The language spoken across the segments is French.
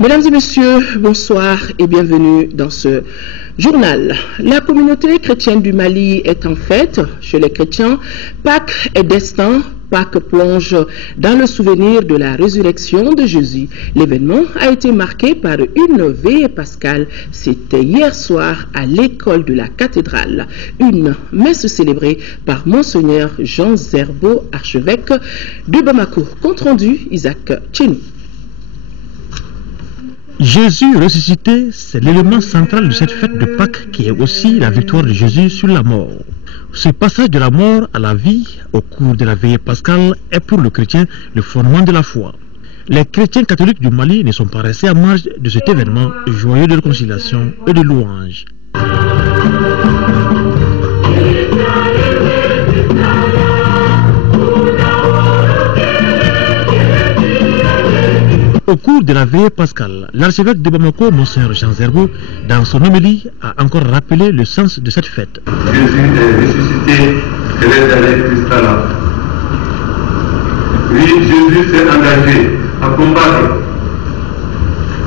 Mesdames et messieurs, bonsoir et bienvenue dans ce journal. La communauté chrétienne du Mali est en fête. Chez les chrétiens, Pâques est destin. Pâques plonge dans le souvenir de la résurrection de Jésus. L'événement a été marqué par une veillée pascale. C'était hier soir à l'école de la cathédrale. Une messe célébrée par Monseigneur Jean Zerbo, archevêque de Bamako. Compte rendu, Isaac Tchenou. Jésus ressuscité, c'est l'élément central de cette fête de Pâques qui est aussi la victoire de Jésus sur la mort. Ce passage de la mort à la vie au cours de la veillée pascale est pour le chrétien le fondement de la foi. Les chrétiens catholiques du Mali ne sont pas restés à marge de cet événement joyeux de réconciliation et de louange. Au cours de la veillée pascale, l'archevêque de Bamako, Monseigneur Jean Zerbo, dans son homélie, a encore rappelé le sens de cette fête. Jésus est ressuscité et est allé jusqu'à là. Oui, Jésus s'est engagé à combattre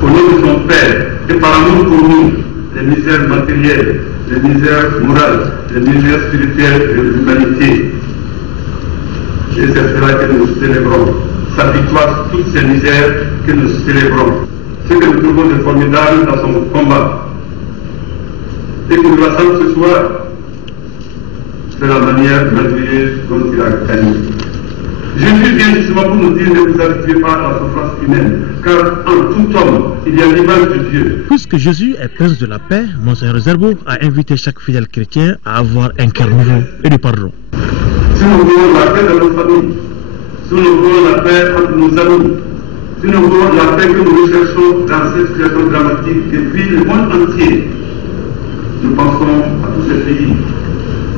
au nom de son Père et par amour pour nous les misères matérielles, les misères morales, les misères spirituelles de l'humanité. Et c'est cela que nous célébrons. Sa victoire sur toutes ces misères que nous célébrons. Ce que nous trouvons de formidable dans son combat. Et que nous rassemblons ce soir, c'est la manière merveilleuse dont il a gagné. Jésus vient justement pour nous dire ne vous habituez pas à la souffrance humaine, car en tout homme, il y a l'image de Dieu. Puisque Jésus est prince de la paix, Monseigneur Zerbo a invité chaque fidèle chrétien à avoir un cœur nouveau et de pardon. Si nous voulons la paix dans nos familles, si nous voulons la paix entre nos amis, si nous voulons la paix que nous recherchons dans cette situation dramatique depuis le monde entier, nous pensons à tous ces pays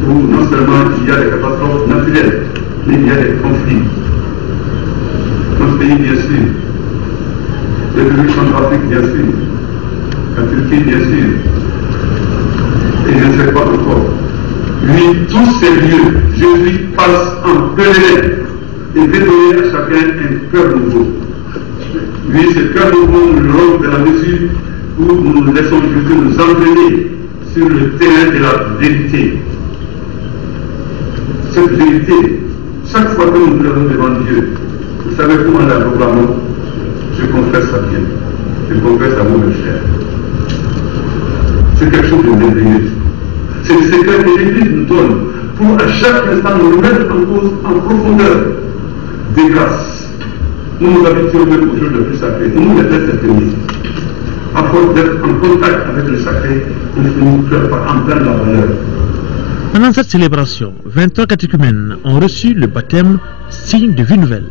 où non seulement il y a des catastrophes naturelles, mais il y a des conflits. Notre pays, bien sûr, le République centrafrique, bien sûr, la Turquie, bien sûr, et je ne sais pas encore. Oui, tous ces lieux, Jésus passe en pèlerin. Il veut donner à chacun un cœur nouveau. Oui, ce cœur nouveau, nous l'aurons dans la mesure où nous laissons Jésus nous entraîner sur le terrain de la vérité. Cette vérité, chaque fois que nous nous levons devant Dieu, vous savez comment la proclamons? Je confesse à Dieu. Je confesse à vous, mes chers. C'est quelque chose de merveilleux. C'est le secret que l'Église nous donne pour à chaque instant nous remettre en cause en profondeur des grâces. Nous nous habituons même aux choses les plus sacrées. Nous les têtes s'intéresser. À force d'être en contact avec le sacré, on finit par en prendre la valeur. Pendant cette célébration, 23 catéchumènes ont reçu le baptême, signe de vie nouvelle.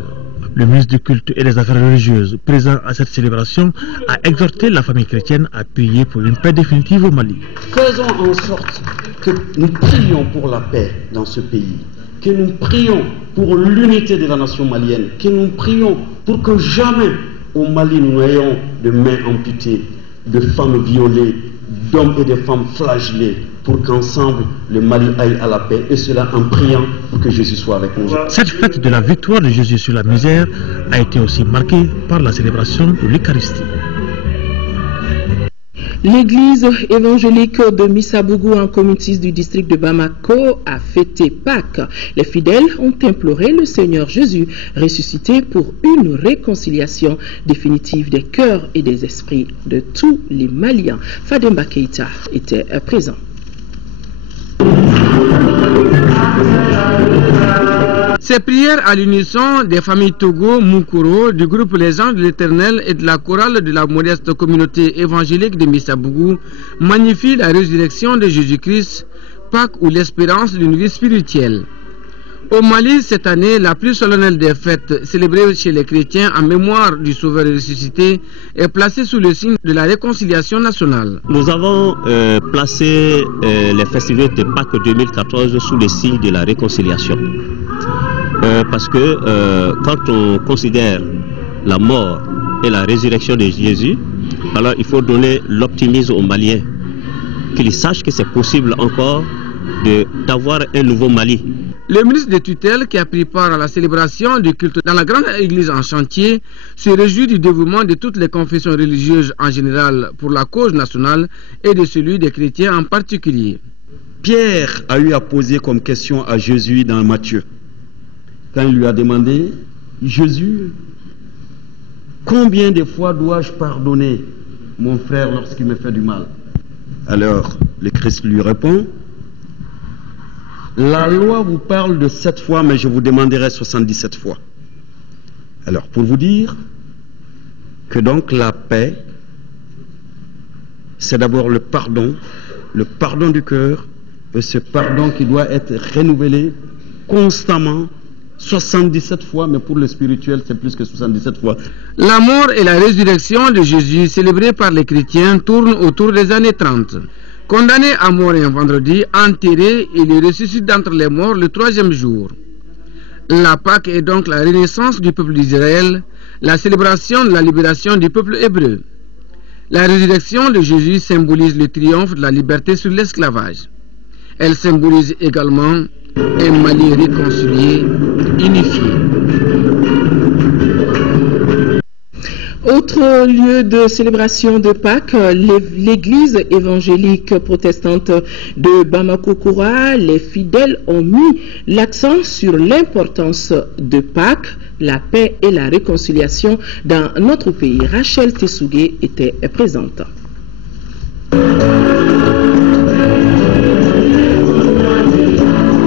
Le ministre du culte et des affaires religieuses présent à cette célébration a exhorté la famille chrétienne à prier pour une paix définitive au Mali. Faisons en sorte que nous prions pour la paix dans ce pays, que nous prions pour l'unité de la nation malienne, que nous prions pour que jamais au Mali nous n'ayons de mains amputées, de femmes violées, d'hommes et de femmes flagellés, pour qu'ensemble le Mali aille à la paix, et cela en priant pour que Jésus soit avec nous. Cette fête de la victoire de Jésus sur la misère a été aussi marquée par la célébration de l'Eucharistie. L'église évangélique de Missabougou, en commune 6 du district de Bamako, a fêté Pâques. Les fidèles ont imploré le Seigneur Jésus ressuscité pour une réconciliation définitive des cœurs et des esprits de tous les Maliens. Fademba Keïta était présent. Ces prières à l'unisson des familles Togo, Moukoro, du groupe Les Anges de l'Éternel et de la chorale de la modeste communauté évangélique de Missabougou magnifient la résurrection de Jésus-Christ, Pâques ou l'espérance d'une vie spirituelle. Au Mali, cette année, la plus solennelle des fêtes célébrée chez les chrétiens en mémoire du Sauveur ressuscité est placée sous le signe de la réconciliation nationale. Nous avons placé les festivités de Pâques 2014 sous le signe de la réconciliation. Parce que quand on considère la mort et la résurrection de Jésus, alors il faut donner l'optimisme aux Maliens, qu'ils sachent que c'est possible encore d'avoir un nouveau Mali. Le ministre de tutelle, qui a pris part à la célébration du culte dans la grande église en chantier, se réjouit du dévouement de toutes les confessions religieuses en général pour la cause nationale et de celui des chrétiens en particulier. Pierre a eu à poser comme question à Jésus dans Matthieu, quand il lui a demandé: Jésus, combien de fois dois-je pardonner mon frère lorsqu'il me fait du mal? Alors le Christ lui répond: la loi vous parle de 7 fois, mais je vous demanderai 77 fois. Alors, pour vous dire que donc la paix, c'est d'abord le pardon du cœur, et ce pardon qui doit être renouvelé constamment, 77 fois, mais pour le spirituel, c'est plus que 77 fois. La mort et la résurrection de Jésus, célébrée par les chrétiens, tournent autour des années 30. Condamné à mourir un vendredi, enterré, il est ressuscité d'entre les morts le 3e jour. La Pâque est donc la renaissance du peuple d'Israël, la célébration de la libération du peuple hébreu. La résurrection de Jésus symbolise le triomphe de la liberté sur l'esclavage. Elle symbolise également un Mali réconcilié, unifié. Autre lieu de célébration de Pâques, l'église évangélique protestante de Bamako-Koura. Les fidèles ont mis l'accent sur l'importance de Pâques, la paix et la réconciliation dans notre pays. Rachel Tessougué était présente.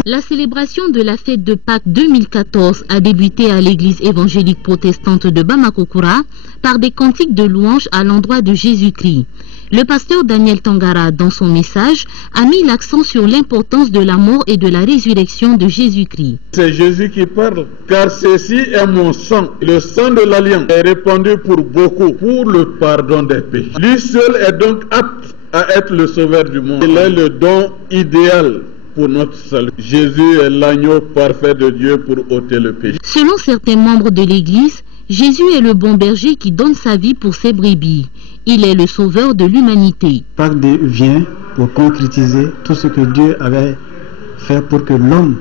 La célébration de la fête de Pâques 2014 a débuté à l'église évangélique protestante de Bamako-Koura par des cantiques de louange à l'endroit de Jésus-Christ. Le pasteur Daniel Tangara, dans son message, a mis l'accent sur l'importance de la mort et de la résurrection de Jésus-Christ. C'est Jésus qui parle, car ceci est mon sang. Le sang de l'alliance est répandu pour beaucoup, pour le pardon des péchés. Lui seul est donc apte à être le sauveur du monde. Il est le don idéal pour notre salut. Jésus est l'agneau parfait de Dieu pour ôter le péché. Selon certains membres de l'Église, Jésus est le bon berger qui donne sa vie pour ses brebis. Il est le sauveur de l'humanité. Pâques vient pour concrétiser tout ce que Dieu avait fait pour que l'homme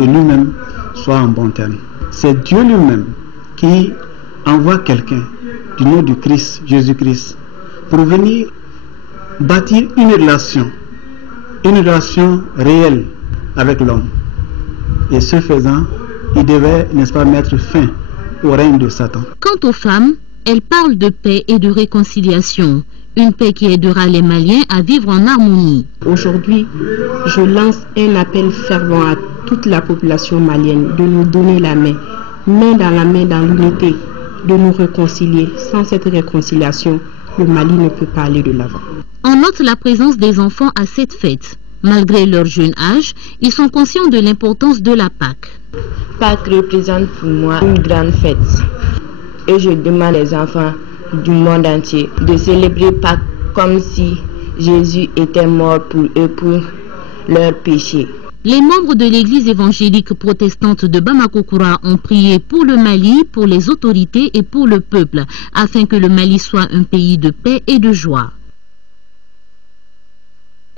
et lui-même soient en bon terme. C'est Dieu lui-même qui envoie quelqu'un du nom du Christ, Jésus-Christ, pour venir bâtir une relation réelle avec l'homme. Et ce faisant, il devait, n'est-ce pas, mettre fin au règne de Satan. Quant aux femmes, elles parlent de paix et de réconciliation. Une paix qui aidera les Maliens à vivre en harmonie. Aujourd'hui, je lance un appel fervent à toute la population malienne de nous donner la main dans la main, dans l'unité, de nous réconcilier. Sans cette réconciliation, le Mali ne peut pas aller de l'avant. On note la présence des enfants à cette fête. Malgré leur jeune âge, ils sont conscients de l'importance de la Pâque. Pâques représente pour moi une grande fête. Et je demande aux enfants du monde entier de célébrer Pâques comme si Jésus était mort pour eux, pour leurs péchés. Les membres de l'église évangélique protestante de Bamako-Koura ont prié pour le Mali, pour les autorités et pour le peuple, afin que le Mali soit un pays de paix et de joie.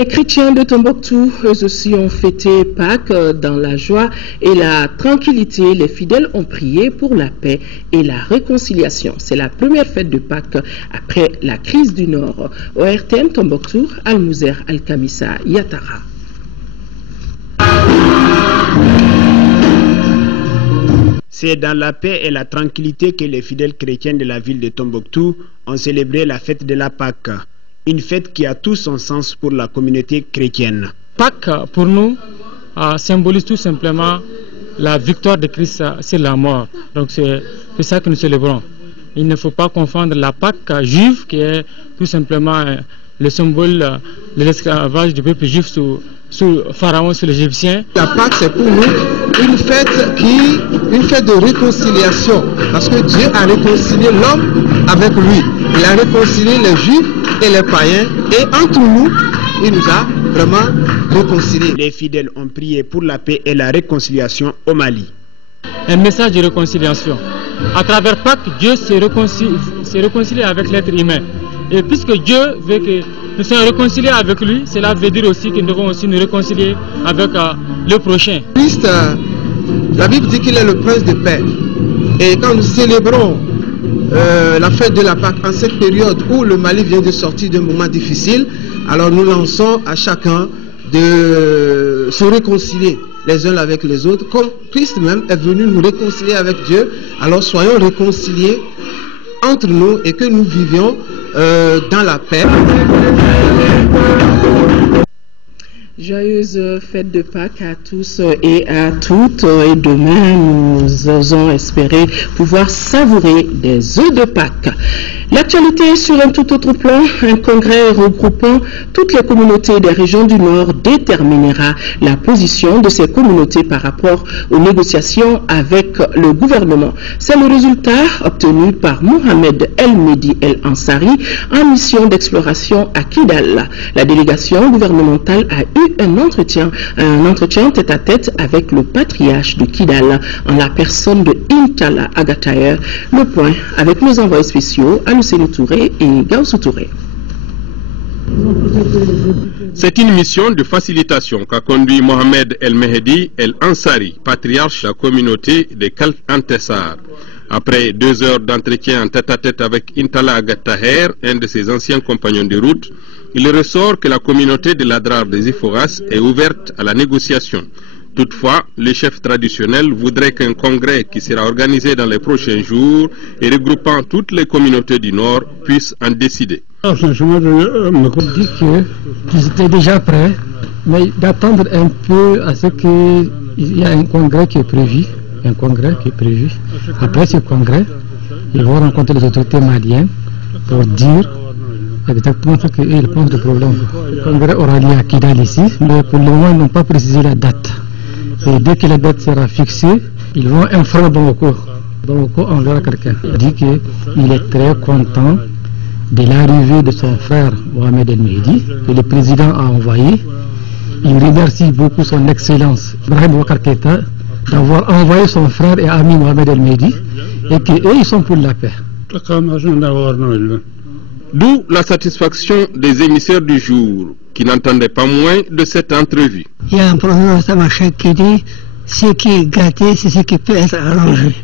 Les chrétiens de Tombouctou, eux aussi, ont fêté Pâques dans la joie et la tranquillité. Les fidèles ont prié pour la paix et la réconciliation. C'est la première fête de Pâques après la crise du Nord. ORTM Tombouctou, Al-Mouzer, Al-Kamissa, Yatara. C'est dans la paix et la tranquillité que les fidèles chrétiens de la ville de Tombouctou ont célébré la fête de la Pâque. Une fête qui a tout son sens pour la communauté chrétienne. Pâques, pour nous, symbolise tout simplement la victoire de Christ sur la mort. Donc c'est ça que nous célébrons. Il ne faut pas confondre la Pâque juive, qui est tout simplement le symbole de l'esclavage du peuple juif sous Pharaon, sous l'Égyptien. La Pâque, c'est pour nous une fête de réconciliation, parce que Dieu a réconcilié l'homme avec lui. Il a réconcilié les juifs et les païens, et entre nous, il nous a vraiment réconciliés. Les fidèles ont prié pour la paix et la réconciliation au Mali. Un message de réconciliation. À travers Pâques, Dieu s'est réconcilié avec l'être humain. Et puisque Dieu veut que nous sommes réconciliés avec lui, cela veut dire aussi que nous devons aussi nous réconcilier avec le prochain. Christ, la Bible dit qu'il est le prince de paix. Et quand nous célébrons la fête de la Pâque en cette période où le Mali vient de sortir d'un moment difficile, alors nous lançons à chacun de se réconcilier les uns avec les autres, comme Christ même est venu nous réconcilier avec Dieu. Alors soyons réconciliés entre nous et que nous vivions dans la paix. Joyeuse fête de Pâques à tous et à toutes. Et demain, nous osons espérer pouvoir savourer des œufs de Pâques. L'actualité sur un tout autre plan, un congrès regroupant toutes les communautés des régions du Nord déterminera la position de ces communautés par rapport aux négociations avec le gouvernement. C'est le résultat obtenu par Mohamed El Mehdi El Ansari en mission d'exploration à Kidal. La délégation gouvernementale a eu un entretien tête-à-tête avec le patriarche de Kidal en la personne de Intala Agataer. Le point avec nos envoyés spéciaux Alousseni Touré et Gaoussou Touré. C'est une mission de facilitation qu'a conduit Mohamed El Mehdi El Ansari, patriarche de la communauté de Kalt Antessar. Après 2 heures d'entretien en tête-à-tête avec Intala Agataher, un de ses anciens compagnons de route, il ressort que la communauté de l'Adrar des Iforas est ouverte à la négociation. Toutefois, les chefs traditionnels voudraient qu'un congrès qui sera organisé dans les prochains jours et regroupant toutes les communautés du Nord puisse en décider. Franchement, je me dis qu'ils étaient déjà prêts, mais d'attendre un peu à ce qu'il y ait un congrès qui est prévu. Après ce congrès, ils vont rencontrer les autorités maliennes pour dire exactement ce qu'ils pensent du problème. Le congrès aura lieu à Kidal ici, mais pour le moment, ils n'ont pas précisé la date. Et dès que la date sera fixée, ils vont informer Bamako. Bamako enverra quelqu'un. Il dit qu'il est très content de l'arrivée de son frère Mohamed El Mehdi, que le président a envoyé. Il remercie beaucoup son excellence, Ibrahim Boubacar Keïta, d'avoir envoyé son frère et ami Mohamed El Mehdi, et qu'eux, ils sont pour la paix. D'où la satisfaction des émissaires du jour, qui n'entendaient pas moins de cette entrevue. Il y a un professeur Tamachek qui dit ce qui est gâté, c'est ce qui peut être arrangé.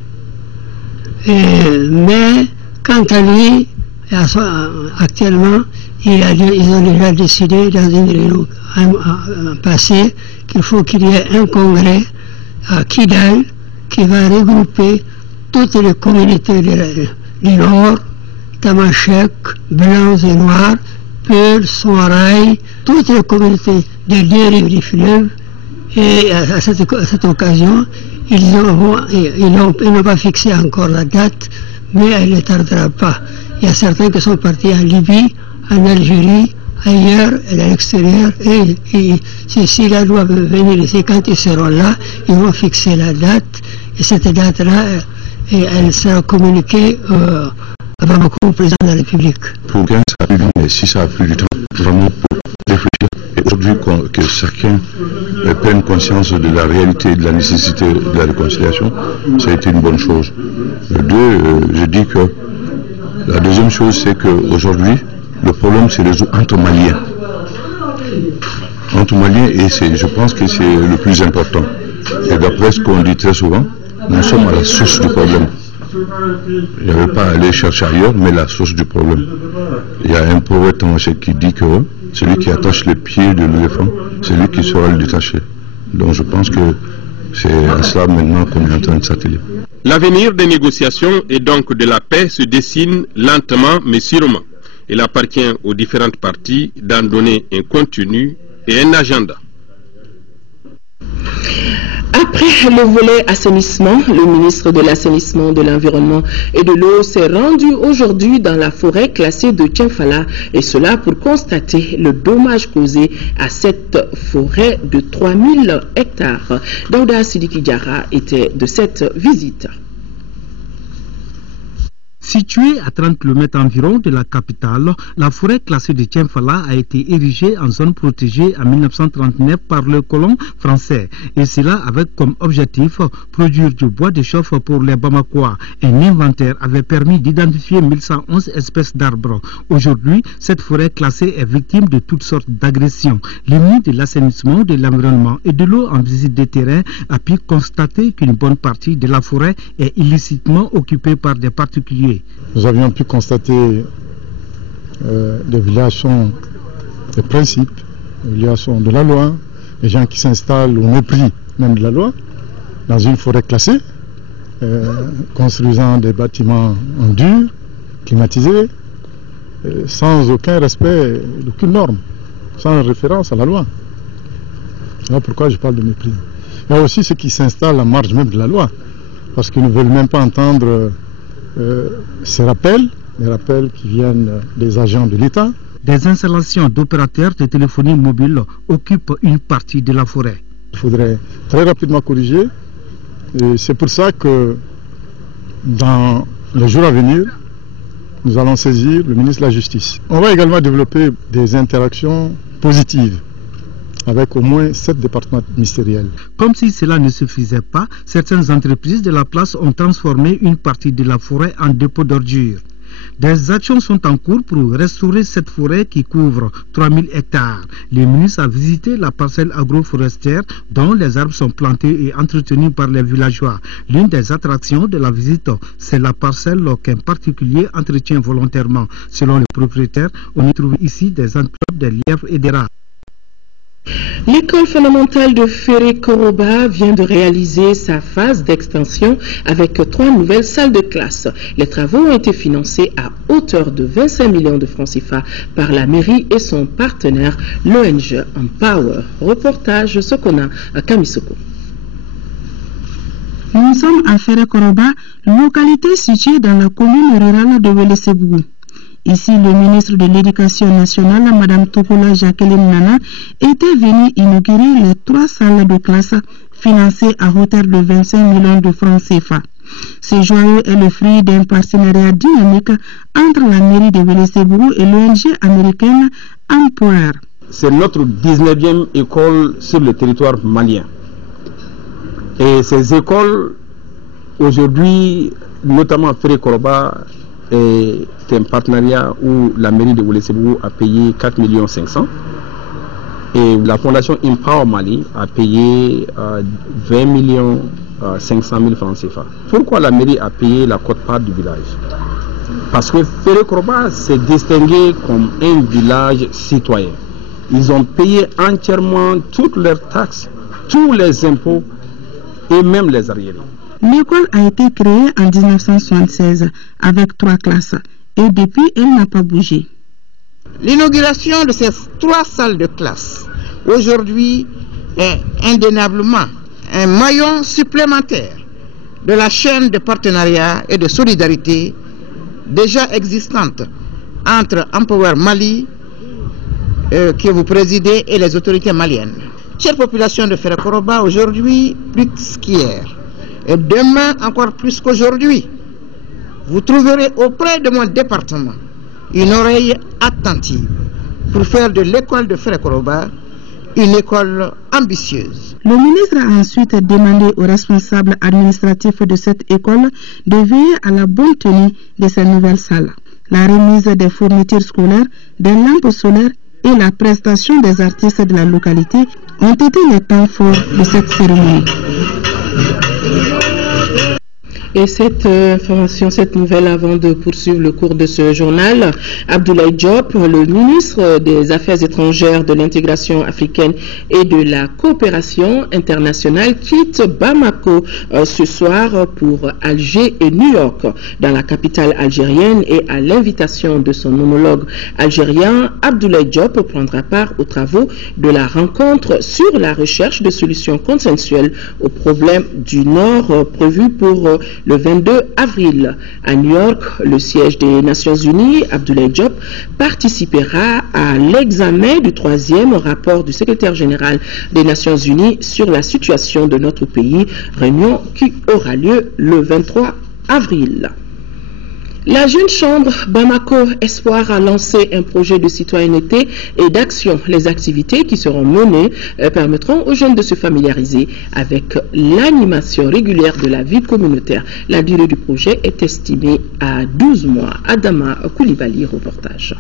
Mais quant à lui, actuellement, ils ont déjà décidé dans une réunion passée qu'il faut qu'il y ait un congrès à Kidal qui va regrouper toutes les communautés du Nord, Tamashek, Blancs et Noirs, Peul, Soirail, toutes les communautés des deux rives du fleuve. Et à cette occasion, ils n'ont pas fixé encore la date, mais elle ne tardera pas. Il y a certains qui sont partis en Libye, en Algérie, ailleurs, à l'extérieur, et ceux-ci-là doivent venir ici. Quand ils seront là, ils vont fixer la date, et cette date-là, elle sera communiquée à Bamako, au président de la République. Pour 15 ça a pris, mais si ça a pris du temps, vraiment pour réfléchir. Et aujourd'hui, que chacun prenne conscience de la réalité et de la nécessité de la réconciliation, ça a été une bonne chose. Je dis que la deuxième chose, c'est qu'aujourd'hui, le problème se résout entre Maliens. Entre Maliens, et je pense que c'est le plus important. Et d'après ce qu'on dit très souvent, nous sommes à la source du problème. Il n'y avait pas à aller chercher ailleurs, mais la source du problème. Il y a un proverbe qui dit que celui qui attache les pieds de l'éléphant, c'est lui qui saura le détacher. Donc je pense que c'est à cela maintenant qu'on est en train de s'atteler. L'avenir des négociations et donc de la paix se dessine lentement mais sûrement. Il appartient aux différentes parties d'en donner un contenu et un agenda. Après le volet assainissement, le ministre de l'Assainissement, de l'Environnement et de l'Eau s'est rendu aujourd'hui dans la forêt classée de Tienfala, et cela pour constater le dommage causé à cette forêt de 3000 hectares. Daouda Sidiki Diarra était de cette visite. Située à 30 km environ de la capitale, la forêt classée de Tienfala a été érigée en zone protégée en 1939 par le colon français. Et cela avec comme objectif produire du bois de chauffe pour les Bamakois. Un inventaire avait permis d'identifier 1111 espèces d'arbres. Aujourd'hui, cette forêt classée est victime de toutes sortes d'agressions. Le ministre de l'assainissement, de l'environnement et de l'eau en visite de terrain a pu constater qu'une bonne partie de la forêt est illicitement occupée par des particuliers. Nous avions pu constater des violations des principes, des violations de la loi, des gens qui s'installent au mépris même de la loi, dans une forêt classée, construisant des bâtiments en dur, climatisés, sans aucun respect d'aucune norme, sans référence à la loi. Voilà pourquoi je parle de mépris. Il y a aussi ceux qui s'installent en marge même de la loi, parce qu'ils ne veulent même pas entendre ces rappels, les rappels qui viennent des agents de l'État. Des installations d'opérateurs de téléphonie mobile occupent une partie de la forêt. Il faudrait très rapidement corriger. C'est pour ça que dans les jours à venir, nous allons saisir le ministre de la Justice. On va également développer des interactions positives avec au moins 7 départements ministériels. Comme si cela ne suffisait pas, certaines entreprises de la place ont transformé une partie de la forêt en dépôt d'ordures. Des actions sont en cours pour restaurer cette forêt qui couvre 3000 hectares. Le ministre a visité la parcelle agroforestière dont les arbres sont plantés et entretenus par les villageois. L'une des attractions de la visite, c'est la parcelle qu'un particulier entretient volontairement. Selon le propriétaire, on y trouve ici des antilopes, des lièvres et des rats. L'école fondamentale de Ferré-Koroba vient de réaliser sa phase d'extension avec 3 nouvelles salles de classe. Les travaux ont été financés à hauteur de 25 millions de francs CFA par la mairie et son partenaire, l'ONG Empower. Reportage Sokona à Kamisoko. Nous sommes à Ferré-Koroba, localité située dans la commune rurale de Wélé-Sébougou. Ici, le ministre de l'Éducation nationale, Mme Tokola Jacqueline Nana, était venu inaugurer les 3 salles de classe financées à hauteur de 25 millions de francs CFA. Ce joyau est le fruit d'un partenariat dynamique entre la mairie de Wélé-Sébougou et l'ONG américaine Empower. C'est notre 19e école sur le territoire malien. Et ces écoles, aujourd'hui, notamment à Ferré-Koroba, est un partenariat où la mairie de Wélé-Sébougou a payé 4 500 000 et la fondation Empower Mali a payé 20 500 000 francs CFA. Pourquoi la mairie a payé la quote-part du village? Parce que Ferré-Koroba s'est distingué comme un village citoyen. Ils ont payé entièrement toutes leurs taxes, tous les impôts et même les arriérés. L'école a été créée en 1976 avec 3 classes et depuis elle n'a pas bougé. L'inauguration de ces 3 salles de classe aujourd'hui est indéniablement un maillon supplémentaire de la chaîne de partenariat et de solidarité déjà existante entre Empower Mali que vous présidez et les autorités maliennes. Chère population de Ferré-Koroba, aujourd'hui plus qu'hier, et demain encore plus qu'aujourd'hui, vous trouverez auprès de mon département une oreille attentive pour faire de l'école de Ferré-Koroba une école ambitieuse. Le ministre a ensuite demandé aux responsables administratifs de cette école de veiller à la bonne tenue de ces nouvelles salles. La remise des fournitures scolaires, des lampes solaires et la prestation des artistes de la localité ont été les temps forts de cette cérémonie. Et cette information, cette nouvelle, avant de poursuivre le cours de ce journal, Abdoulaye Diop, le ministre des Affaires étrangères, de l'intégration africaine et de la coopération internationale, quitte Bamako ce soir pour Alger et New York. Dans la capitale algérienne et à l'invitation de son homologue algérien, Abdoulaye Diop prendra part aux travaux de la rencontre sur la recherche de solutions consensuelles aux problèmes du Nord prévue pour le 22 avril. À New York, le siège des Nations Unies, Abdoulaye Diop participera à l'examen du 3e rapport du secrétaire général des Nations Unies sur la situation de notre pays, réunion qui aura lieu le 23 avril. La jeune chambre Bamako Espoir a lancé un projet de citoyenneté et d'action. Les activités qui seront menées permettront aux jeunes de se familiariser avec l'animation régulière de la vie communautaire. La durée du projet est estimée à 12 mois. Adama Koulibaly, reportage.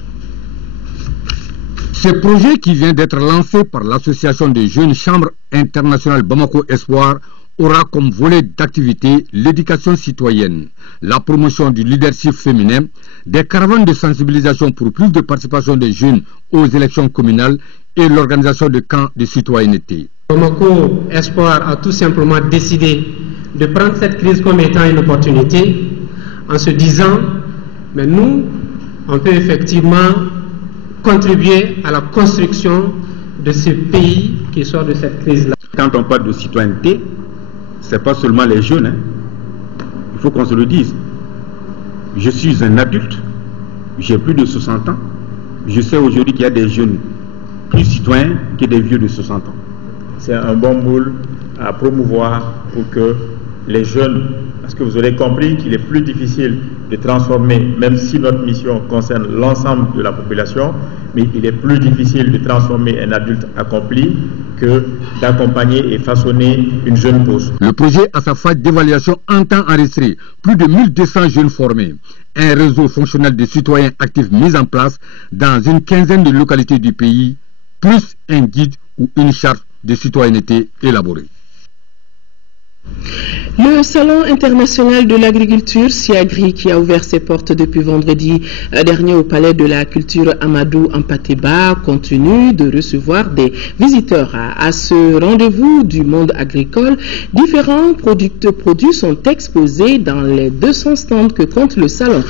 Ce projet qui vient d'être lancé par l'association des jeunes chambres internationales Bamako Espoir aura comme volet d'activité l'éducation citoyenne, la promotion du leadership féminin, des caravanes de sensibilisation pour plus de participation des jeunes aux élections communales et l'organisation de camps de citoyenneté. Bamako Espoir a tout simplement décidé de prendre cette crise comme étant une opportunité en se disant, mais nous, on peut effectivement contribuer à la construction de ce pays qui sort de cette crise-là. Quand on parle de citoyenneté, ce n'est pas seulement les jeunes, hein. Il faut qu'on se le dise. Je suis un adulte, j'ai plus de 60 ans, je sais aujourd'hui qu'il y a des jeunes plus citoyens que des vieux de 60 ans. C'est un bon moule à promouvoir pour que les jeunes, parce que vous aurez compris qu'il est plus difficile de transformer, même si notre mission concerne l'ensemble de la population, mais il est plus difficile de transformer un adulte accompli que d'accompagner et façonner une jeune pause. Le projet à sa phase d'évaluation entend enregistrer plus de 1200 jeunes formés, un réseau fonctionnel de citoyens actifs mis en place dans une quinzaine de localités du pays, plus un guide ou une charte de citoyenneté élaborée. Le Salon international de l'agriculture, SIAGRI, qui a ouvert ses portes depuis vendredi dernier au Palais de la Culture Amadou Ampateba, continue de recevoir des visiteurs. À ce rendez-vous du monde agricole, différents produits sont exposés dans les 200 stands que compte le salon.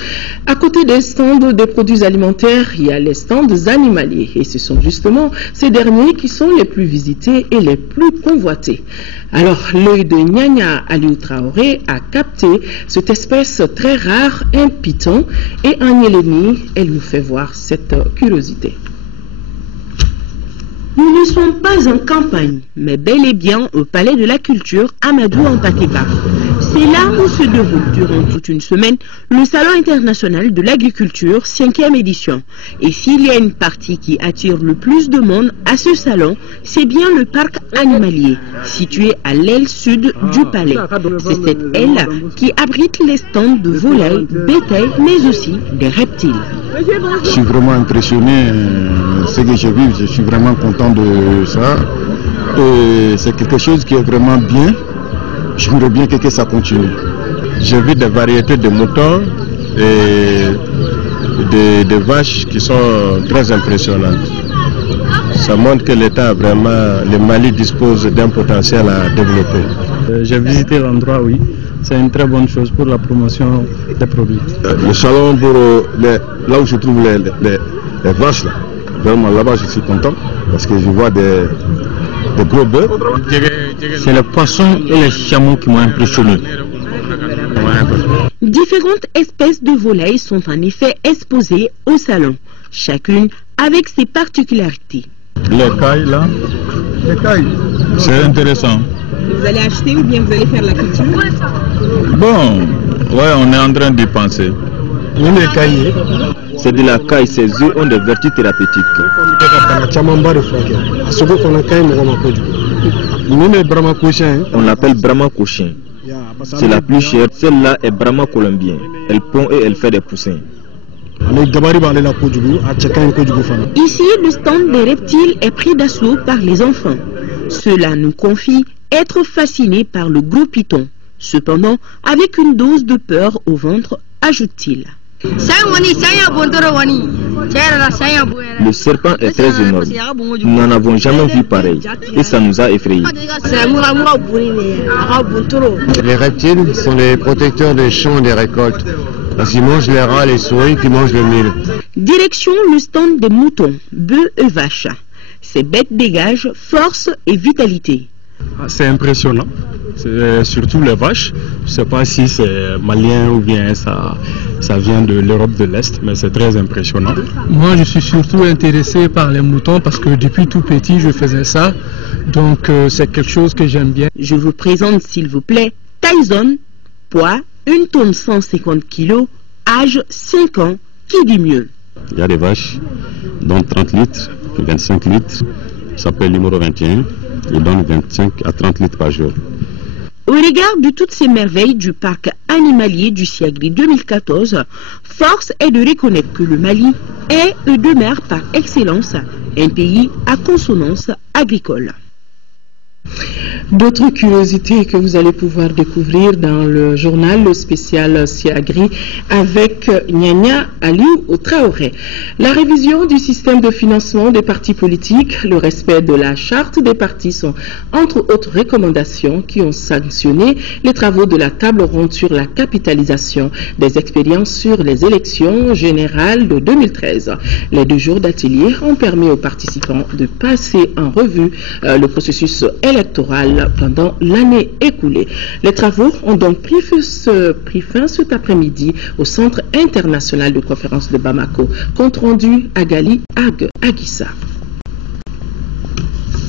À côté des stands des produits alimentaires, il y a les stands animaliers. Et ce sont justement ces derniers qui sont les plus visités et les plus convoités. Alors, l'œil de Nyanya Aliou Traoré a capté cette espèce très rare, un python, et en Yéléni, elle nous fait voir cette curiosité. Nous ne sommes pas en campagne, mais bel et bien au Palais de la Culture Amadou Ampateba. C'est là où se déroule durant toute une semaine le Salon international de l'agriculture 5e édition. Et s'il y a une partie qui attire le plus de monde à ce salon, c'est bien le parc animalier, situé à l'aile sud du palais. C'est cette aile qui abrite les stands de volailles, bétail, mais aussi des reptiles. Je suis vraiment impressionné, ce que j'ai vu, je suis vraiment content de ça. C'est quelque chose qui est vraiment bien. J'aimerais bien que ça continue. J'ai vu des variétés de moutons et des vaches qui sont très impressionnantes. Ça montre que l'État vraiment, le Mali dispose d'un potentiel à développer. J'ai visité l'endroit, oui. C'est une très bonne chose pour la promotion des produits. Le salon, là où je trouve les vaches, là, vraiment là-bas je suis content parce que je vois des gros bœufs. C'est les poissons et les chameaux qui m'ont impressionné. Différentes espèces de volailles sont en effet exposées au salon, chacune avec ses particularités. Les cailles là, c'est intéressant. Vous allez acheter ou bien vous allez faire la culture? Bon, ouais, on est en train d'y penser. C'est de la caille, ces œufs ont des vertus thérapeutiques. On l'appelle Brahma cochin. C'est la plus chère, celle-là est Brahma colombien. Elle pond et elle fait des poussins. Ici, le stand des reptiles est pris d'assaut par les enfants. Cela nous confie être fascinés par le gros python. Cependant, avec une dose de peur au ventre, ajoute-t-il. Le serpent est très énorme. Nous n'en avons jamais vu pareil. Et ça nous a effrayés. Les reptiles sont les protecteurs des champs et des récoltes. Parce qu'ils mangent les rats, les souris qui mangent le mil. Direction le stand des moutons, bœufs et vaches. Ces bêtes dégagent force et vitalité. C'est impressionnant, surtout les vaches. Je ne sais pas si c'est malien ou bien ça vient de l'Europe de l'Est, mais c'est très impressionnant. Moi, je suis surtout intéressé par les moutons parce que depuis tout petit, je faisais ça. Donc, c'est quelque chose que j'aime bien. Je vous présente, s'il vous plaît, Tyson, poids 1 tonne 150 kg, âge 5 ans, qui dit mieux. Il y a des vaches, dont 30 litres, 25 litres, ça s'appelle numéro 21, ils donnent 25 à 30 litres par jour. Au regard de toutes ces merveilles du parc animalier du Siagri 2014, force est de reconnaître que le Mali est et demeure par excellence un pays à consonance agricole. D'autres curiosités que vous allez pouvoir découvrir dans le journal, le spécial Siagri avec Nyanya Aliou Traoré. La révision du système de financement des partis politiques, le respect de la charte des partis sont entre autres recommandations qui ont sanctionné les travaux de la table ronde sur la capitalisation des expériences sur les élections générales de 2013. Les 2 jours d'atelier ont permis aux participants de passer en revue le processus électoral pendant l'année écoulée. Les travaux ont donc pris fin cet après-midi au Centre international de conférence de Bamako. Compte rendu Agali Aguissa.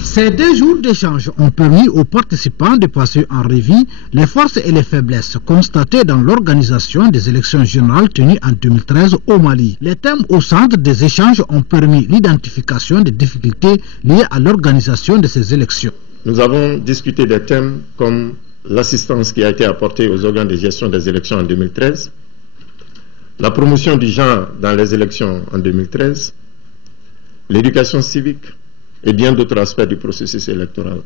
Ces 2 jours d'échange ont permis aux participants de passer en revue les forces et les faiblesses constatées dans l'organisation des élections générales tenues en 2013 au Mali. Les thèmes au centre des échanges ont permis l'identification des difficultés liées à l'organisation de ces élections. Nous avons discuté des thèmes comme l'assistance qui a été apportée aux organes de gestion des élections en 2013, la promotion du genre dans les élections en 2013, l'éducation civique et bien d'autres aspects du processus électoral.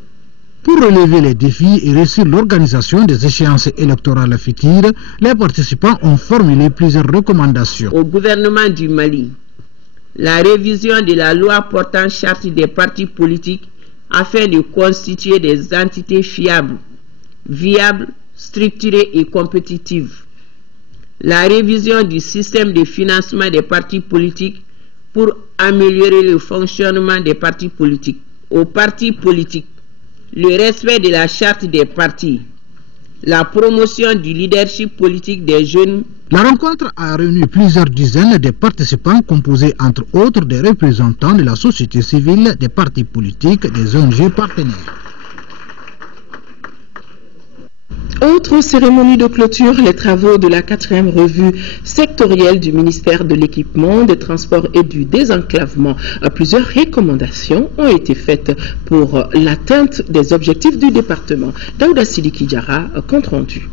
Pour relever les défis et réussir l'organisation des échéances électorales futures, les participants ont formulé plusieurs recommandations. Au gouvernement du Mali, la révision de la loi portant charte des partis politiques afin de constituer des entités fiables, viables, structurées et compétitives. La révision du système de financement des partis politiques pour améliorer le fonctionnement des partis politiques. Aux partis politiques, le respect de la charte des partis, la promotion du leadership politique des jeunes. La rencontre a réuni plusieurs dizaines de participants composés entre autres des représentants de la société civile, des partis politiques, des ONG partenaires. Autre cérémonie de clôture, les travaux de la 4e revue sectorielle du ministère de l'Équipement, des Transports et du Désenclavement. Plusieurs recommandations ont été faites pour l'atteinte des objectifs du département. Daouda Sidiki Diarra, compte rendu.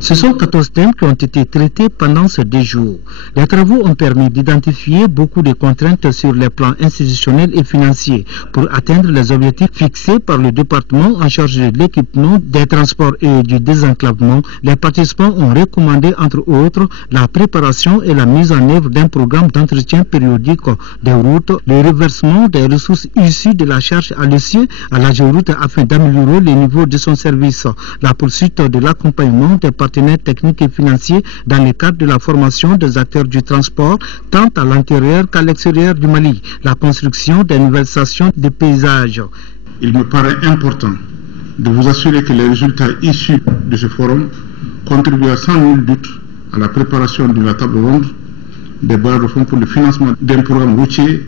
Ce sont 14 thèmes qui ont été traités pendant ces 2 jours. Les travaux ont permis d'identifier beaucoup de contraintes sur les plans institutionnels et financiers pour atteindre les objectifs fixés par le département en charge de l'équipement, des transports et du désenclavement. Les participants ont recommandé entre autres la préparation et la mise en œuvre d'un programme d'entretien périodique des routes, le reversement des ressources issues de la charge à l'essieu à la géoroute afin d'améliorer le niveau de son service, la poursuite de l'accompagnement des partenaires techniques et financiers dans le cadre de la formation des acteurs du transport, tant à l'intérieur qu'à l'extérieur du Mali, la construction des nouvelles stations de paysage. Il me paraît important de vous assurer que les résultats issus de ce forum contribuent sans nul doute à la préparation de la table ronde des bailleurs de fonds pour le financement d'un programme routier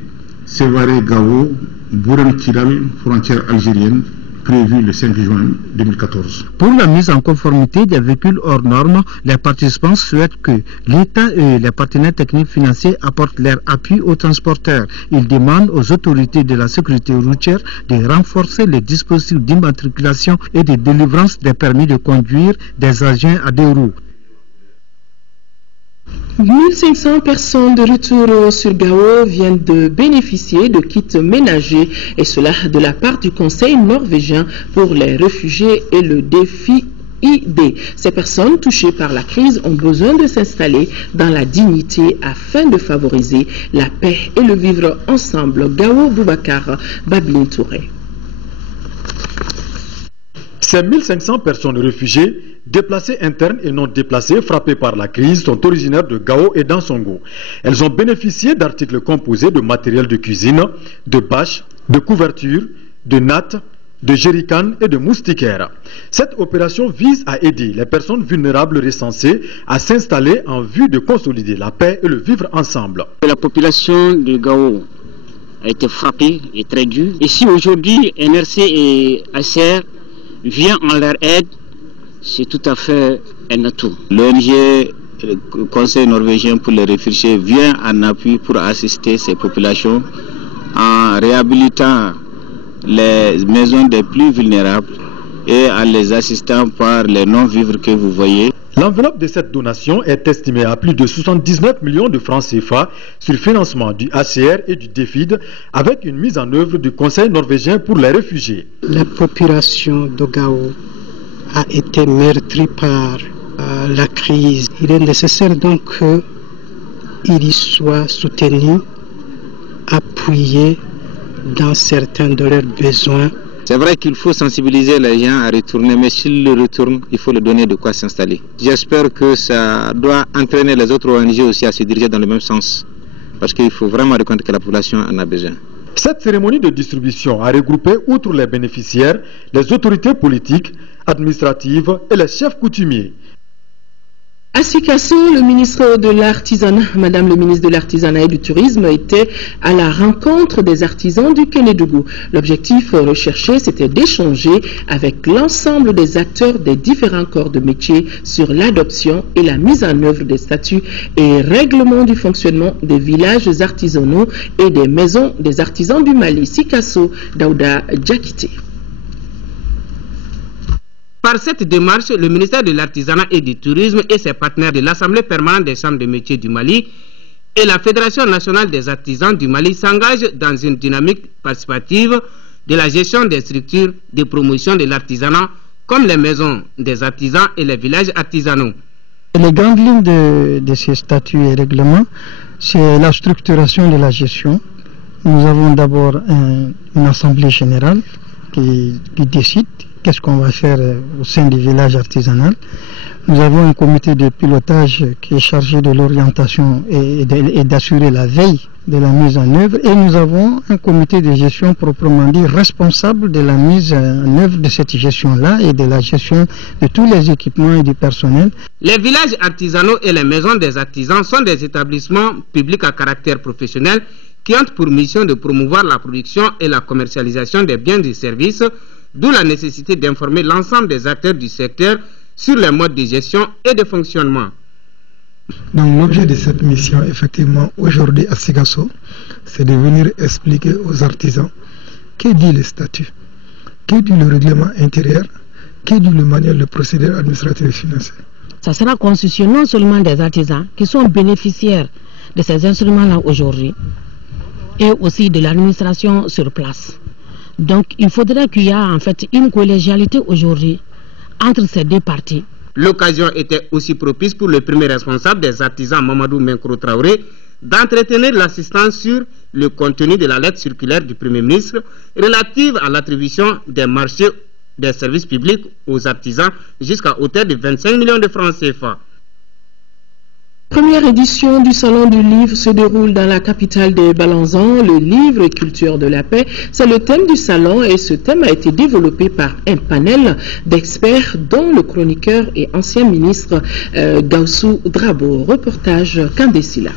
Sévaré-Gao, Bourem-Kidal, frontière algérienne, prévu le 5 juin 2014. Pour la mise en conformité des véhicules hors normes, les participants souhaitent que l'État et les partenaires techniques financiers apportent leur appui aux transporteurs. Ils demandent aux autorités de la sécurité routière de renforcer les dispositifs d'immatriculation et de délivrance des permis de conduire des engins à 2 roues. 1500 personnes de retour sur Gao viennent de bénéficier de kits ménagers, et cela de la part du Conseil norvégien pour les réfugiés et le défi ID. Ces personnes touchées par la crise ont besoin de s'installer dans la dignité afin de favoriser la paix et le vivre ensemble. Gao Boubacar, Babine Touré. Ces 1500 personnes réfugiées, déplacées internes et non déplacées, frappées par la crise, sont originaires de Gao et d'Ansongo. Elles ont bénéficié d'articles composés de matériel de cuisine, de bâches, de couvertures, de nattes, de jerrycans et de moustiquaires. Cette opération vise à aider les personnes vulnérables recensées à s'installer en vue de consolider la paix et le vivre ensemble. La population de Gao a été frappée et très dure. Et si aujourd'hui NRC et ACR vient en leur aide, c'est tout à fait un atout. L'ONG le Conseil norvégien pour les réfugiés vient en appui pour assister ces populations en réhabilitant les maisons des plus vulnérables et en les assistant par les non-vivres que vous voyez. L'enveloppe de cette donation est estimée à plus de 79 millions de francs CFA sur le financement du HCR et du DFID avec une mise en œuvre du Conseil norvégien pour les réfugiés. La population de Gao a été meurtrie par la crise. Il est nécessaire donc qu'il y soit soutenu, appuyé dans certains de leurs besoins. C'est vrai qu'il faut sensibiliser les gens à retourner, mais s'ils le retournent, il faut leur donner de quoi s'installer. J'espère que ça doit entraîner les autres ONG aussi à se diriger dans le même sens, parce qu'il faut vraiment reconnaître que la population en a besoin. Cette cérémonie de distribution a regroupé, outre les bénéficiaires, les autorités politiques, administratives et les chefs coutumiers. À Sikasso, le ministre de l'Artisanat, Madame le ministre de l'Artisanat et du Tourisme, était à la rencontre des artisans du Kénédougou. L'objectif recherché, c'était d'échanger avec l'ensemble des acteurs des différents corps de métier sur l'adoption et la mise en œuvre des statuts et règlements du fonctionnement des villages artisanaux et des maisons des artisans du Mali. Sikasso, Daouda Djakité. Par cette démarche, le ministère de l'Artisanat et du Tourisme et ses partenaires de l'Assemblée permanente des chambres de métiers du Mali et la Fédération nationale des artisans du Mali s'engagent dans une dynamique participative de la gestion des structures de promotion de l'artisanat comme les maisons des artisans et les villages artisanaux. Les grandes lignes de ces statuts et règlements, c'est la structuration de la gestion. Nous avons d'abord une assemblée générale qui décide qu'est-ce qu'on va faire au sein du village artisanal. Nous avons un comité de pilotage qui est chargé de l'orientation et d'assurer la veille de la mise en œuvre. Et nous avons un comité de gestion proprement dit responsable de la mise en œuvre de cette gestion-là et de la gestion de tous les équipements et du personnel. Les villages artisanaux et les maisons des artisans sont des établissements publics à caractère professionnel qui ont pour mission de promouvoir la production et la commercialisation des biens et services, d'où la nécessité d'informer l'ensemble des acteurs du secteur sur les modes de gestion et de fonctionnement. Donc l'objet de cette mission, effectivement, aujourd'hui à Sikasso, c'est de venir expliquer aux artisans que dit le statut, que dit le règlement intérieur, que dit le manuel de procédure administrative et financière. Ça sera constitué non seulement des artisans qui sont bénéficiaires de ces instruments-là aujourd'hui, et aussi de l'administration sur place. Donc il faudrait qu'il y ait en fait une collégialité aujourd'hui entre ces deux parties. L'occasion était aussi propice pour le premier responsable des artisans, Mamadou Menkro Traoré, d'entretenir l'assistance sur le contenu de la lettre circulaire du Premier ministre relative à l'attribution des marchés des services publics aux artisans jusqu'à hauteur de 25 millions de francs CFA. Première édition du Salon du Livre se déroule dans la capitale des Balanzans. Le livre et culture de la paix, c'est le thème du salon et ce thème a été développé par un panel d'experts dont le chroniqueur et ancien ministre Gaussou Drabo. Reportage Kandesila.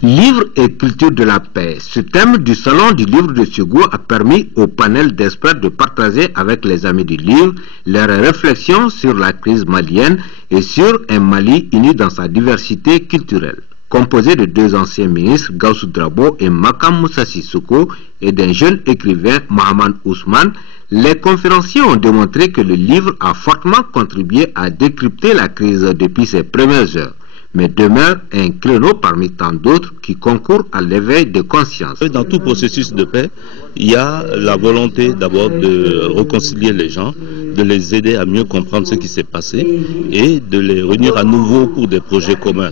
Livre et culture de la paix. Ce thème du Salon du Livre de Ségou a permis au panel d'experts de partager avec les amis du livre leurs réflexions sur la crise malienne et sur un Mali uni dans sa diversité culturelle. Composé de deux anciens ministres, Gaussou Drabo et Makam Moussa Sissoko, et d'un jeune écrivain, Mohamed Ousmane, les conférenciers ont démontré que le livre a fortement contribué à décrypter la crise depuis ses premières heures, mais demeure un créneau parmi tant d'autres qui concourent à l'éveil de conscience. Dans tout processus de paix, il y a la volonté d'abord de réconcilier les gens, de les aider à mieux comprendre ce qui s'est passé et de les réunir à nouveau pour des projets communs.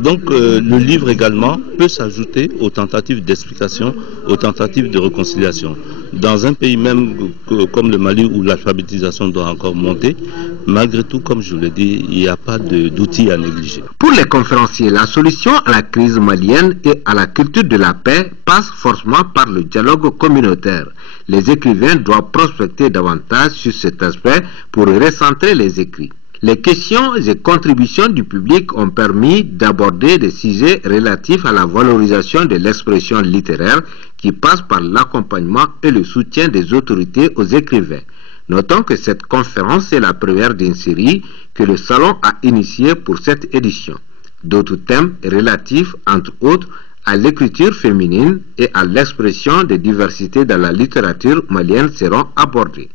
Donc le livre également peut s'ajouter aux tentatives d'explication, aux tentatives de réconciliation. Dans un pays même comme le Mali où l'alphabétisation doit encore monter, malgré tout, comme je vous l'ai dit, il n'y a pas d'outils à négliger. Pour les conférenciers, la solution à la crise malienne et à la culture de la paix passe forcément par le dialogue communautaire. Les écrivains doivent prospecter davantage sur cet aspect pour recentrer les écrits. Les questions et contributions du public ont permis d'aborder des sujets relatifs à la valorisation de l'expression littéraire qui passe par l'accompagnement et le soutien des autorités aux écrivains. Notons que cette conférence est la première d'une série que le Salon a initiée pour cette édition. D'autres thèmes relatifs, entre autres, à l'écriture féminine et à l'expression des diversités dans la littérature malienne seront abordés.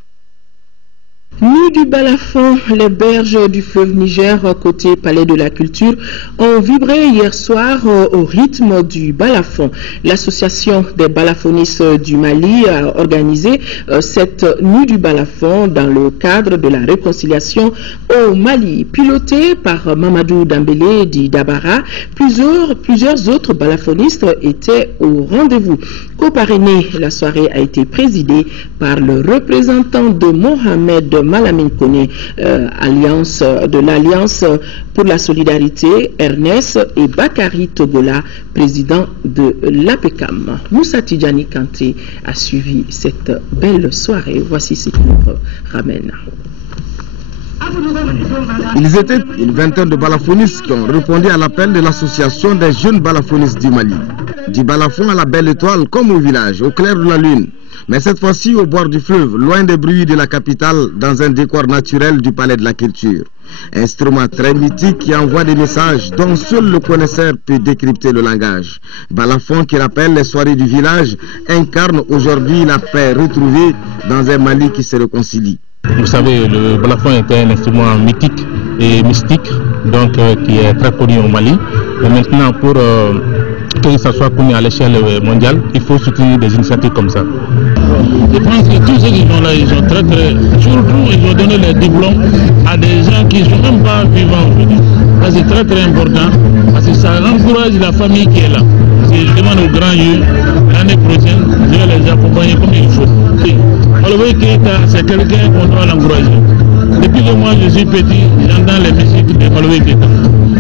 Nuit du balafon, les berges du fleuve Niger, côté Palais de la Culture, ont vibré hier soir au rythme du balafon. L'association des balafonistes du Mali a organisé cette nuit du balafon dans le cadre de la réconciliation au Mali. Pilotée par Mamadou Dambélé dit Dabara, plusieurs autres balafonistes étaient au rendez-vous. Co-parrainée, la soirée a été présidée par le représentant de Mohamed Malamine Koné, de l'Alliance pour la solidarité, Ernest, et Bakari Togola, président de l'APECAM. Moussa Tidjani Kanté a suivi cette belle soirée. Voici ce qu'il nous ramène. Ils étaient une vingtaine de balafonistes qui ont répondu à l'appel de l'association des jeunes balafonistes du Mali. Du balafon à la belle étoile comme au village, au clair de la lune. Mais cette fois-ci au bord du fleuve, loin des bruits de la capitale, dans un décor naturel du Palais de la Culture. Instrument très mythique qui envoie des messages dont seul le connaisseur peut décrypter le langage. Balafon, qui rappelle les soirées du village, incarne aujourd'hui la paix retrouvée dans un Mali qui se réconcilie. Vous savez, le balafon est un instrument mythique et mystique, donc qui est très connu au Mali. Et maintenant, pour que ça soit connu à l'échelle mondiale, il faut soutenir des initiatives comme ça. Je pense que tous ceux qui sont là, ils sont surtout ils ont donné les diplômes à des gens qui ne sont même pas vivants. C'est très important, parce que ça encourage la famille qui est là. Je demande aux grands yeux, l'année prochaine, je vais les accompagner comme il faut. Olowe Keita, c'est quelqu'un qu'on doit l'encourager. Depuis que moi je suis petit, j'entends les musiques de Olowe Keita.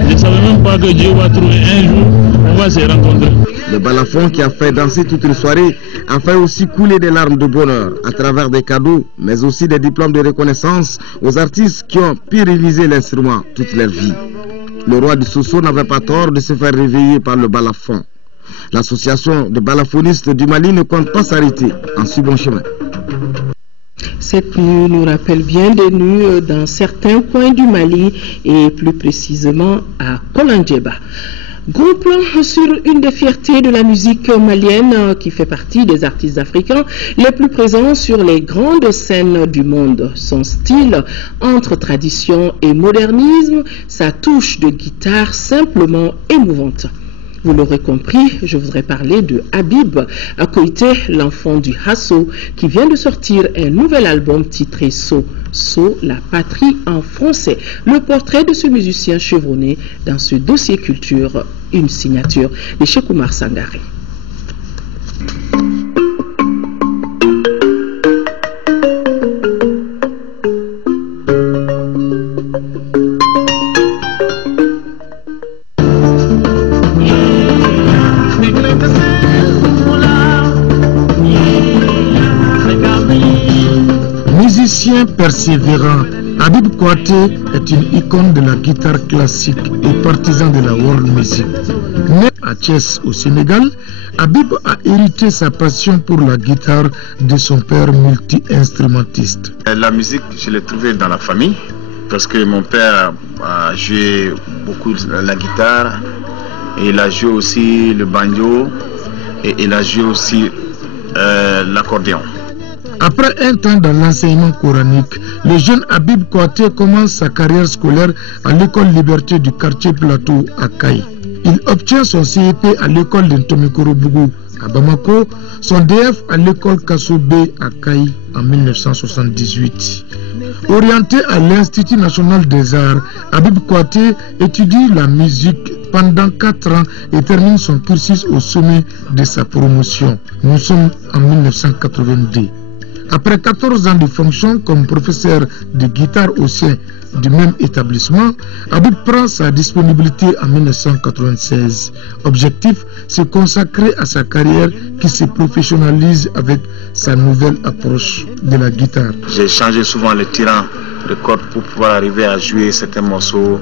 Je ne savais même pas que Dieu va trouver un jour, on va se rencontrer. Le balafon, qui a fait danser toute une soirée, a fait aussi couler des larmes de bonheur à travers des cadeaux, mais aussi des diplômes de reconnaissance aux artistes qui ont pu réviser l'instrument toute leur vie. Le roi du Soso n'avait pas tort de se faire réveiller par le balafon. L'association de balafonistes du Mali ne compte pas s'arrêter en si bon chemin. Cette nuit nous rappelle bien des nuits dans certains coins du Mali et plus précisément à Kolangeba. Gros plan sur une des fiertés de la musique malienne qui fait partie des artistes africains les plus présents sur les grandes scènes du monde. Son style entre tradition et modernisme, sa touche de guitare simplement émouvante. Vous l'aurez compris, je voudrais parler de Habib Koité, l'enfant du Hasso, qui vient de sortir un nouvel album titré So, la patrie en français. Le portrait de ce musicien chevronné dans ce dossier culture, une signature de Cheikh Oumar Sangaré. Persévérant, Habib Koité est une icône de la guitare classique et partisan de la world music. Né à Thiès au Sénégal, Habib a hérité sa passion pour la guitare de son père multi-instrumentiste. La musique, je l'ai trouvée dans la famille parce que mon père a joué beaucoup la guitare, et il a joué aussi le banjo et il a joué aussi l'accordéon. Après un temps dans l'enseignement coranique, le jeune Habib Koité commence sa carrière scolaire à l'école Liberté du quartier Plateau à Kaï. Il obtient son CEP à l'école d'Ntomikoro-Bougou à Bamako, son DF à l'école Kassobé à Kaï en 1978. Orienté à l'Institut national des arts, Habib Koité étudie la musique pendant 4 ans et termine son cursus au sommet de sa promotion. Nous sommes en 1982. Après 14 ans de fonction comme professeur de guitare au sein du même établissement, Habib prend sa disponibilité en 1996. Objectif, se consacrer à sa carrière qui se professionnalise avec sa nouvelle approche de la guitare. J'ai changé souvent les tirants de cordes pour pouvoir arriver à jouer certains morceaux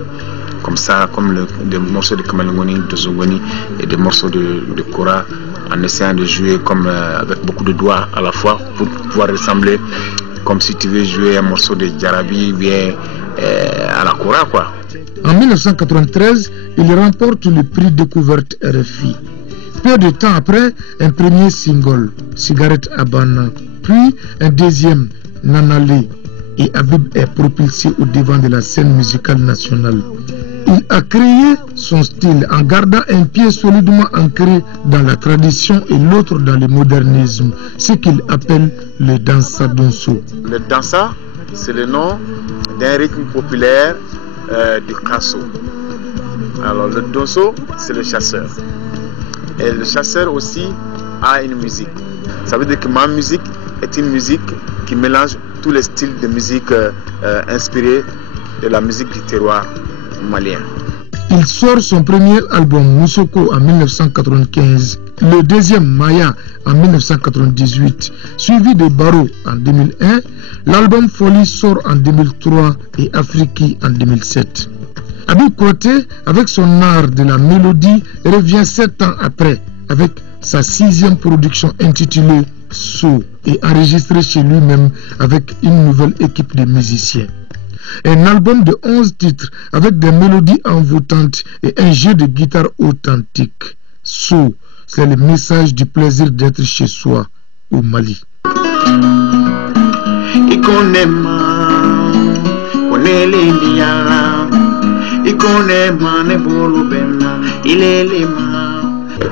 comme ça, comme des morceaux de Kamalingoni, de Zongoni et des morceaux de Kora, en essayant de jouer comme avec beaucoup de doigts à la fois pour pouvoir ressembler comme si tu veux jouer un morceau de Jarabi bien à la Kora, quoi. En 1993, il remporte le prix Découverte RFI. Peu de temps après, un premier single, Cigarette Habana, puis un deuxième, Nanale, et Habib est propulsé au devant de la scène musicale nationale. Il a créé son style en gardant un pied solidement ancré dans la tradition et l'autre dans le modernisme, ce qu'il appelle le dansa donso. Le dansa, c'est le nom d'un rythme populaire du Kasso. Alors le donso, c'est le chasseur. Et le chasseur aussi a une musique. Ça veut dire que ma musique est une musique qui mélange tous les styles de musique inspirés de la musique du terroir malien. Il sort son premier album Moussoko en 1995, le deuxième Maya en 1998, suivi de Baro en 2001. L'album Folie sort en 2003 et Afriki en 2007. Habib Kouyaté, avec son art de la mélodie, revient 7 ans après avec sa 6e production intitulée So et enregistrée chez lui-même avec une nouvelle équipe de musiciens. Un album de 11 titres avec des mélodies envoûtantes et un jeu de guitare authentique. So, c'est le message du plaisir d'être chez soi au Mali.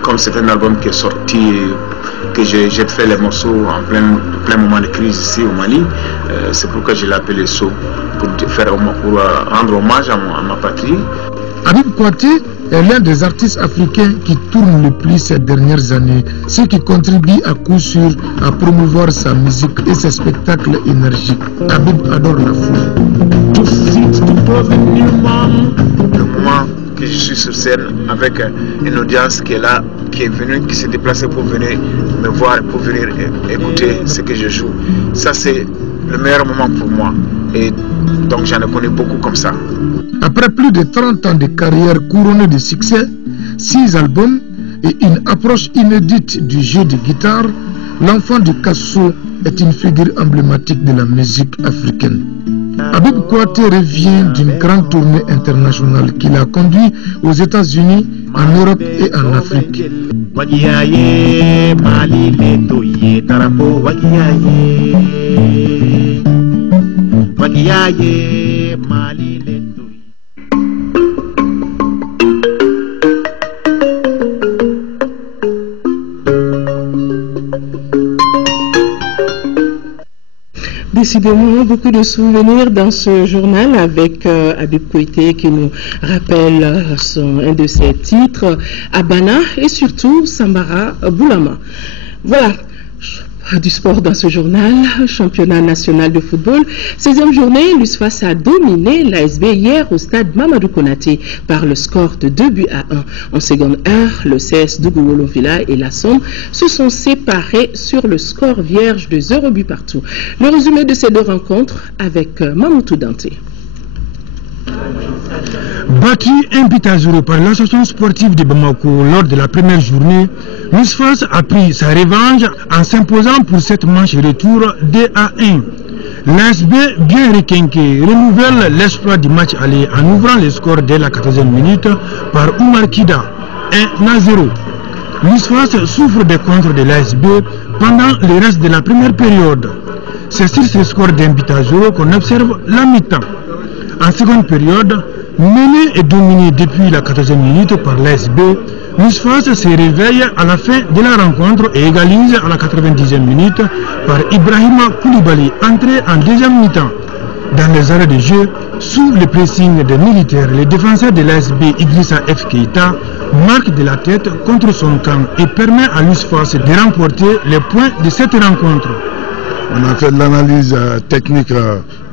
Comme c'est un album qui est sorti, que j'ai fait les morceaux en plein moment de crise ici au Mali, c'est pourquoi je l'ai appelé So, pour rendre hommage à ma patrie. Habib Kouyaté est l'un des artistes africains qui tourne le plus ces dernières années, ce qui contribue à coup sûr à promouvoir sa musique et ses spectacles énergiques. Habib adore la foule. Le moment que je suis sur scène avec une audience qui est là, qui est venue, qui s'est déplacée pour venir me voir, pour venir écouter ce que je joue. Ça, c'est le meilleur moment pour moi. Et donc, j'en ai connu beaucoup comme ça. Après plus de 30 ans de carrière couronnée de succès, 6 albums et une approche inédite du jeu de guitare, l'enfant du Kasso est une figure emblématique de la musique africaine. Habib Kouyaté revient d'une grande tournée internationale qu'il a conduit aux États-Unis, en Europe et en Afrique. Décidément, beaucoup de souvenirs dans ce journal avec Habib Kouyaté qui nous rappelle un de ses titres, Habana, et surtout Sambara Boulama. Voilà. Du sport dans ce journal, championnat national de football, 16e journée, l'USFAS a dominé l'ASB hier au stade Mamadou Konaté par le score de 2-1. En seconde heure, le CS Dougouolo Villa et la Somme se sont séparés sur le score vierge de 0 but partout. Le résumé de ces deux rencontres avec Mamoutou Dante. Battu 1-0 par l'association sportive de Bamako lors de la première journée, l'USFAS a pris sa revanche en s'imposant pour cette manche retour 2-1. L'ASB, bien requinqué, renouvelle l'espoir du match aller en ouvrant le score dès la 14e minute par Oumar Kida, 1-0. L'USFAS souffre des contres de l'ASB pendant le reste de la première période. C'est sur ce score d'1-0 qu'on observe la mi-temps. En seconde période, mené et dominé depuis la 14e minute par l'ASB, l'USFAS se réveille à la fin de la rencontre et égalise à la 90e minute par Ibrahima Koulibaly, entré en deuxième mi-temps. Dans les arrêts de jeu, sous le pressing des militaires, le défenseur de l'ASB Idrissa F. Keita marque de la tête contre son camp et permet à l'USFAS de remporter les points de cette rencontre. On a fait l'analyse technique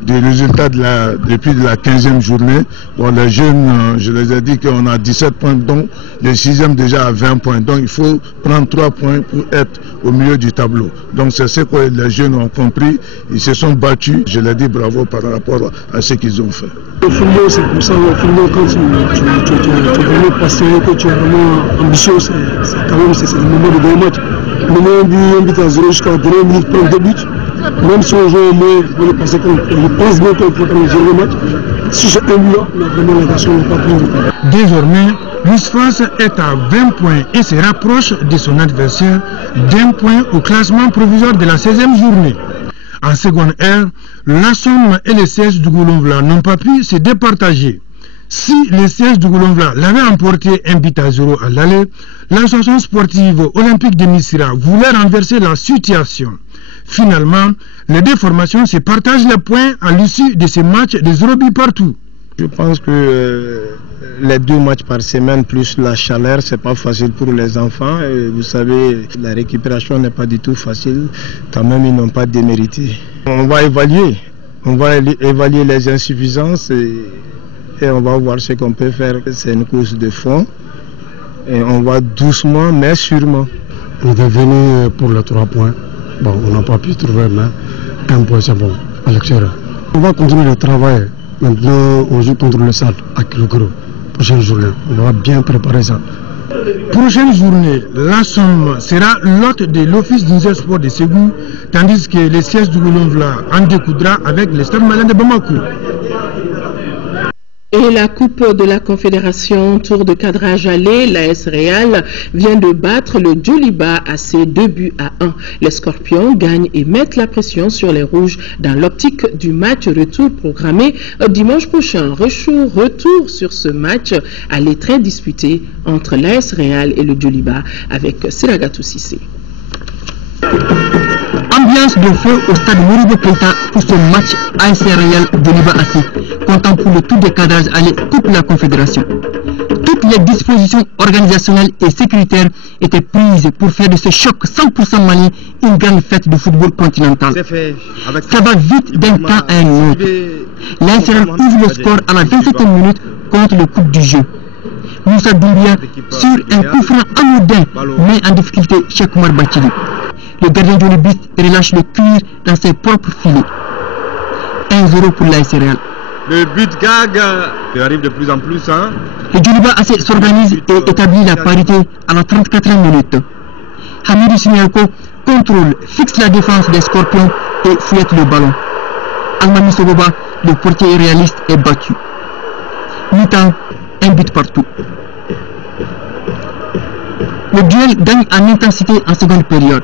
des résultats depuis la 15e journée. Bon, les jeunes, je les ai dit qu'on a 17 points, donc les 6e déjà à 20 points. Donc il faut prendre 3 points pour être au milieu du tableau. Donc c'est ce que les jeunes ont compris. Ils se sont battus. Je leur dis bravo par rapport à ce qu'ils ont fait. Le football, c'est comme ça. Le football, quand tu es vraiment patient, que tu es vraiment ambitieux, c'est le moment de gagner le match. Le moment du but à 0 jusqu'à la dernière minute, prendre 2 buts. Même si on joue au moins, parce qu'on pense bien qu'on peut gérer le match, si j'ai un million, vraiment la nation n'est pas pris. Désormais, l'USFAS est à 20 points et se rapproche de son adversaire d'1 point au classement provisoire de la 16e journée. En seconde R, la Somme et les sièges du Goulomvla n'ont pas pu se départager. Si les sièges du Goulomvla l'avaient emporté 1-0 à l'aller, l'association sportive olympique de Missira voulait renverser la situation. Finalement, les deux formations se partagent les points à l'issue de ces matchs de 0 but partout. Je pense que les 2 matchs par semaine plus la chaleur, c'est pas facile pour les enfants. Et vous savez, la récupération n'est pas du tout facile. Quand même, ils n'ont pas démérité. On va évaluer les insuffisances et on va voir ce qu'on peut faire. C'est une course de fond et on va doucement mais sûrement. On est venu pour les 3 points. Bon, on n'a pas pu trouver, mais 1 point c'est bon à l'extérieur. On va continuer le travail. Maintenant, on joue contre le SAD à Kilogro. Prochaine journée, on va bien préparer ça. Prochaine journée, la Somme sera l'hôte de l'Office d'Union Sport de Ségou, tandis que les sièges du Goulomvla en découdra avec le Stade Malien de Bamako. Et la Coupe de la Confédération, tour de cadrage aller, l'AS Real vient de battre le Djoliba à ses 2-1. Les Scorpions gagnent et mettent la pression sur les Rouges dans l'optique du match retour programmé dimanche prochain. Retour sur ce match aller très disputé entre l'AS Real et le Djoliba avec Siragatou Sissé. Ambiance de feu au stade Moribo Keita pour ce match AS Real Djoliba Assi, comptant pour le tour de cadrage aller Coupe de la Confédération. Toutes les dispositions organisationnelles et sécuritaires étaient prises pour faire de ce choc 100% malien une grande fête de football continental. Ça va vite d'un temps à un autre. L'AS Real ouvre le score à la 27e minute contre le coup du jeu. Moussa Doumbia sur un coup franc anodin met en difficulté Cheikh Oumar Bachili. Le gardien djolibiste relâche le cuir dans ses propres filets. 1-0 pour l'AS Real. Le but gag arrive de plus en plus. Le Djoliba Assi s'organise et établit la parité à la 34e minute. Hamidou Siniako contrôle, fixe la défense des Scorpions et fouette le ballon. Almami Soboba, le portier réaliste, est battu. Mi-temps, 1 but partout. Le duel gagne en intensité en seconde période.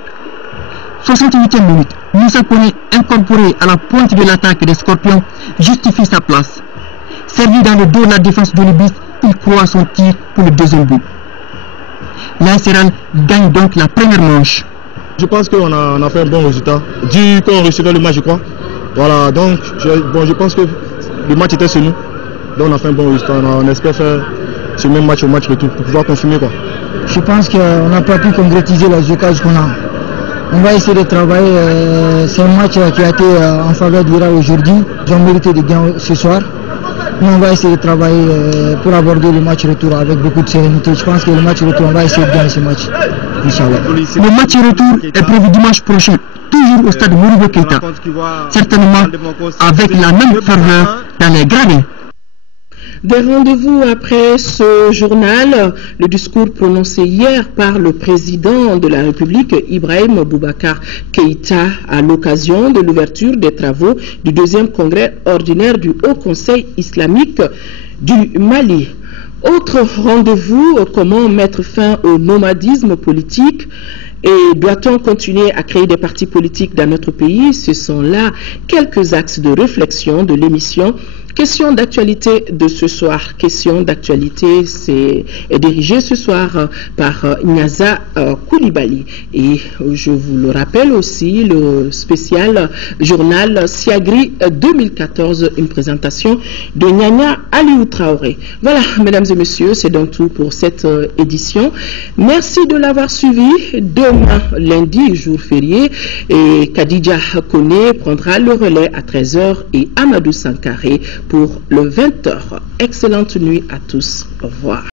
68e minute, Moussa Kone, incorporé à la pointe de l'attaque des Scorpions, justifie sa place. Servi dans le dos de la défense djolibiste, il croit son tir pour le deuxième but. L'AS Real gagne donc la première manche. Je pense qu'on a fait un bon résultat. Dû qu'on recevait le match, je crois. Voilà, donc je pense que le match était sur nous. Donc on a fait un bon résultat. On espère faire ce même match au match retour pour pouvoir confirmer quoi. Je pense qu'on n'a pas pu concrétiser les occasions qu'on a. On va essayer de travailler. C'est un match qui a été en faveur du Real aujourd'hui. Ils ont mérité de gagner ce soir. Nous, on va essayer de travailler pour aborder le match retour avec beaucoup de sérénité. Je pense que le match retour, on va essayer de gagner ce match. Inch'Allah. Le match retour est prévu dimanche prochain, toujours au stade Moribo Keita. Certainement avec la même ferveur dans les gradins. Des rendez-vous après ce journal, le discours prononcé hier par le président de la République, Ibrahim Boubacar Keïta, à l'occasion de l'ouverture des travaux du 2e congrès ordinaire du Haut Conseil islamique du Mali. Autre rendez-vous, comment mettre fin au nomadisme politique? Et doit-on continuer à créer des partis politiques dans notre pays? Ce sont là quelques axes de réflexion de l'émission Question d'actualité de ce soir. Question d'actualité est dirigée ce soir par Nyaza Koulibaly. Et je vous le rappelle aussi, le spécial journal Siagri 2014, une présentation de Nyanya Aliou Traoré. Voilà, mesdames et messieurs, c'est donc tout pour cette édition. Merci de l'avoir suivi. Demain, lundi, jour férié, et Khadija Kone prendra le relais à 13h et Amadou Sankaré pour le 20h. Excellente nuit à tous. Au revoir.